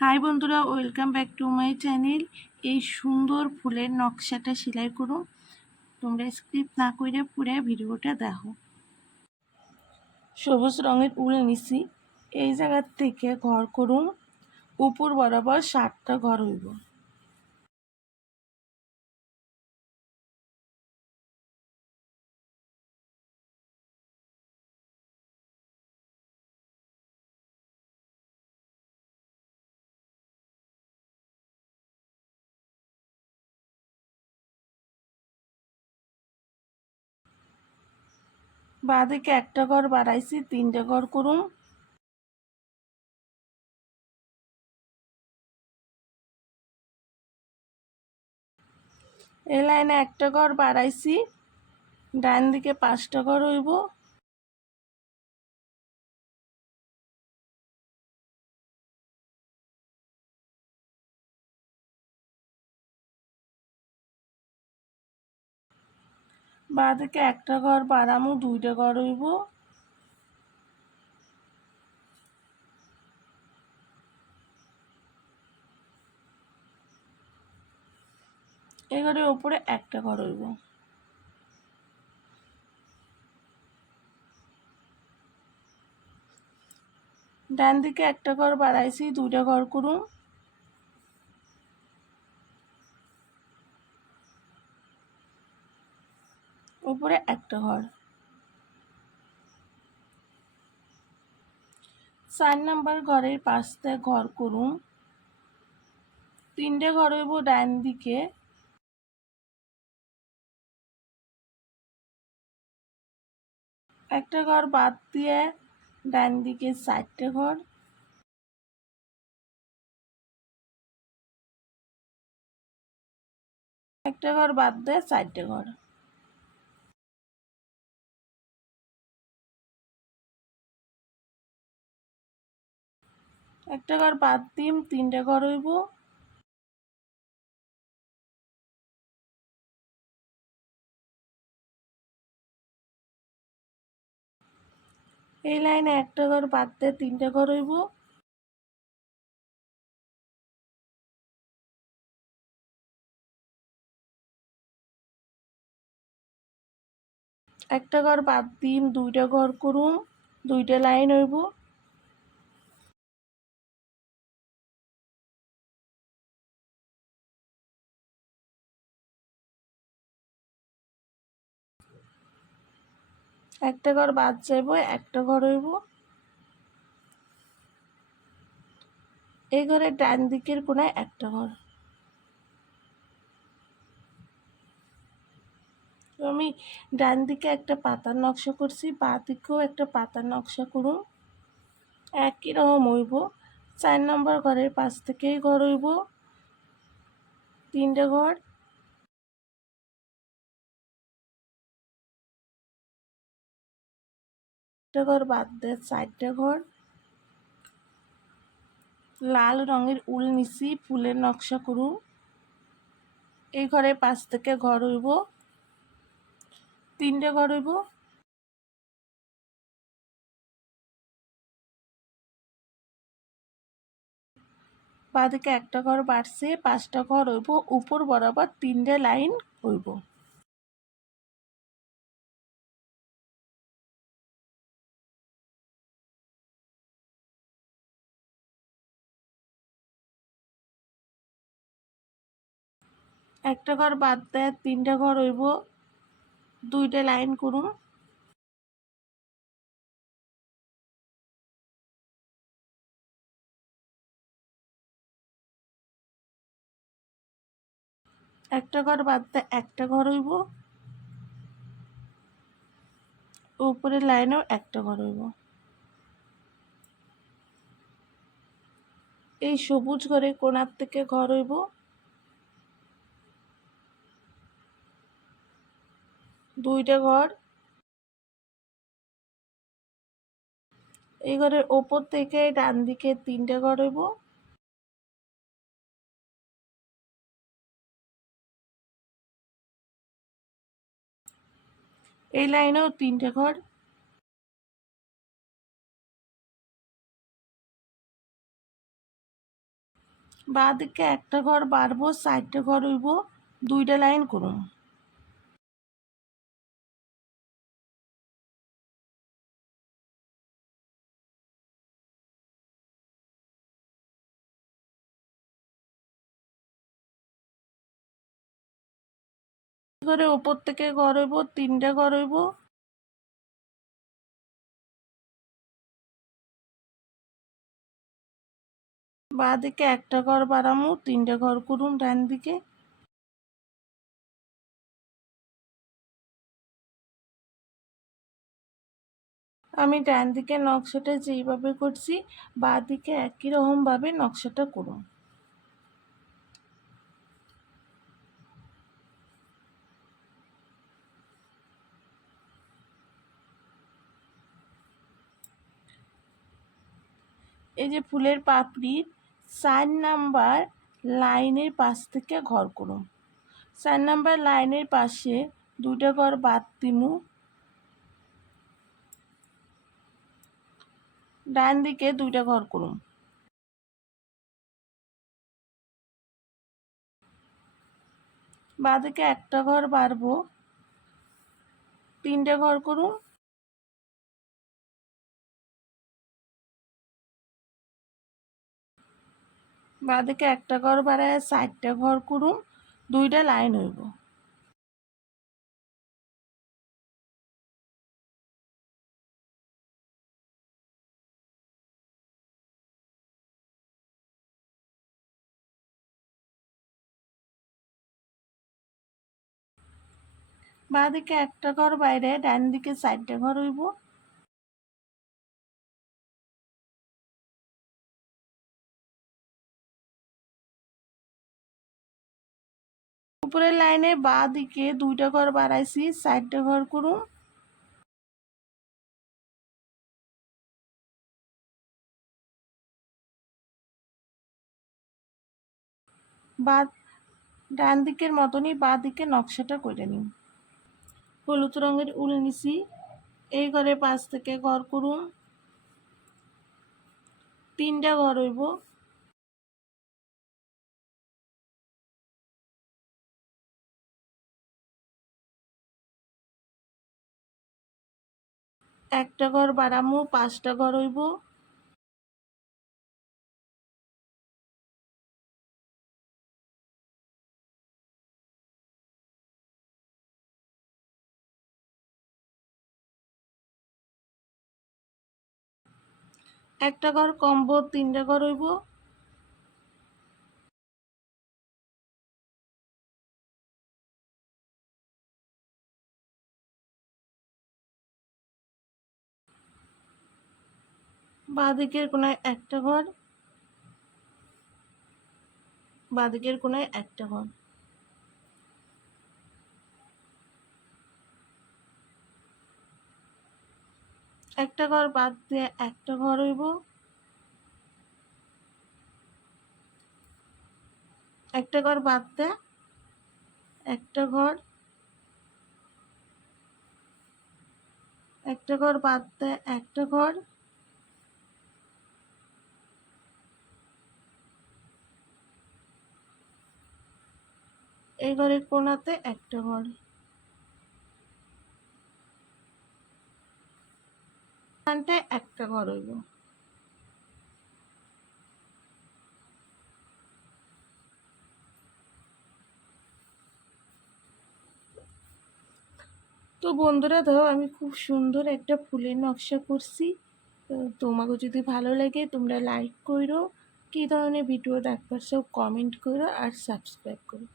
High বন্ধুরা, welcome back to my channel. এই সুন্দর ফুলের নকশাটা সেলাই করুন। তোমরা স্ক্রিপ্ট না করে পুরো ভিডিওটা দেখো। সবুজ রঙের উল নিছি, এই জায়গার থেকে ঘর করুন। উপর বরাবর 7টা ঘর হইব। বাঁদিকে একটা ঘর বাড়াইছি, 3টে ঘর করুন। এই লাইনে একটা ঘর বাড়াইছি, ডান দিকে 5টা ঘর হইব। বাঁদিকে একটা ঘর বাড়ামু, 2টে ঘর হইব। এই ঘরের উপরে একটা ঘর হইব। ডান দিকে একটা ঘর বাড়াইছি, 2টে ঘর করুন। উপরে একটা ঘর। 4 নাম্বার ঘরের পাশে ঘর করুন। 3টে ঘর হইব ডান দিকে। একটা ঘর বাদ দিয়ে ডান দিকে 4টে ঘর। একটা ঘর বাদ দিয়ে 4টে ঘর। একটা ঘর বাদ দিম, 3টে ঘর হইব। এই লাইনে একটা ঘর বাদ দিয়ে 3টে ঘর হইব। একটা ঘর বাদ দিম, 2টে ঘর করুম, 2টে লাইন হইব। একটা ঘর বাদ যাইব, একটা ঘর হইব। এই ঘরের ডান দিকের কোনায় একটা ঘর। আমি ডান দিকে একটা পাতার নকশা করছি, বাঁ দিকেও একটা পাতার নকশা করুন। একই রকম হইব। 4 নম্বর ঘরের পাশ থেকেই ঘর হইব, 3টে ঘর। একটা ঘর বাদ দিয়ে 4টে ঘর। লাল রঙের উল নিছি, ফুলের নকশা করুন। এই ঘরের পাশ থেকে ঘর হইব, 3টে ঘর হইব। বাঁদিকে একটা ঘর বাড়ছে, 5টা ঘর হইব। উপর বরাবর 3টে লাইন হইব। একটা ঘর বাদ দেয় 3টে ঘর হইব, 2টে লাইন করুন। একটা ঘর বাদ দেয় একটা ঘর হইব। উপরের লাইনেও একটা ঘর হইব। এই সবুজ ঘরের কোণার থেকে ঘর হইব, 2টে ঘর। এই ঘরের ওপর থেকে ডান দিকে 3টে ঘর হইব। এই লাইনেও 3টে ঘর। বাঁ দিকে একটা ঘর বাড়বো, সাইডটা ঘর হইব, দুইটা লাইন করুন। ঘরে ওপর থেকে ঘর হইব, তিনটা ঘর হইব। বাঁ দিকে একটা ঘর বাড়ামু, তিনটা ঘর করুন ডান দিকে। আমি ডান দিকে নকশাটা যেইভাবে করছি বাঁ দিকে একই রকমভাবে নকশাটা করুন। এই যে ফুলের পাপড়ির 4 নাম্বার লাইনের পাশ থেকে ঘর করুন। 4 নাম্বার লাইনের পাশে দুইটা ঘর বাদ দিমু। ডান দিকে দুইটা ঘর করুন। বাঁ দিকে একটা ঘর বাড়বো, তিনটা ঘর করুন। বাঁ দিকে একটা ঘর বাড়ায় 4টা ঘর করুন, দুইটা লাইন হইব। বাঁ দিকে একটা ঘর বাইরে, ডান দিকে 4টা ঘর হইব। উপরের লাইনে বাঁ দিকে দুইটা ঘর বাড়াইছি, 4টা ঘর করুন। বা ডান দিকের মতনই বাঁ দিকে নকশাটা করে নিন। হলুদ রঙের উল নিছি, এই ঘরে 5 থেকে ঘর করুন, তিনটা ঘর হইব। একটা ঘর বাড়ামু, 5টা ঘর হইব। একটা ঘর কমবো, তিনটা ঘর হইব। বাঁ দিকের কোনায় একটা ঘর, বাঁ দিকের কোনায় একটা ঘর। একটা ঘর বাদ দিয়ে একটা ঘর হইব। একটা ঘর বাদ দিয়ে একটা ঘর, একটা ঘর বাদ দিয়ে একটা ঘর, এই ঘরের কোনাতে একটা ঘর। এখানটায় একটা ঘর হইব। তো বন্ধুরা ধরো আমি খুব সুন্দর একটা ফুলের নকশা করছি। তো তোমাকে যদি ভালো লাগে তোমরা লাইক করো, কী ধরনের ভিডিও দেখবার সব কমেন্ট করো আর সাবস্ক্রাইব করো।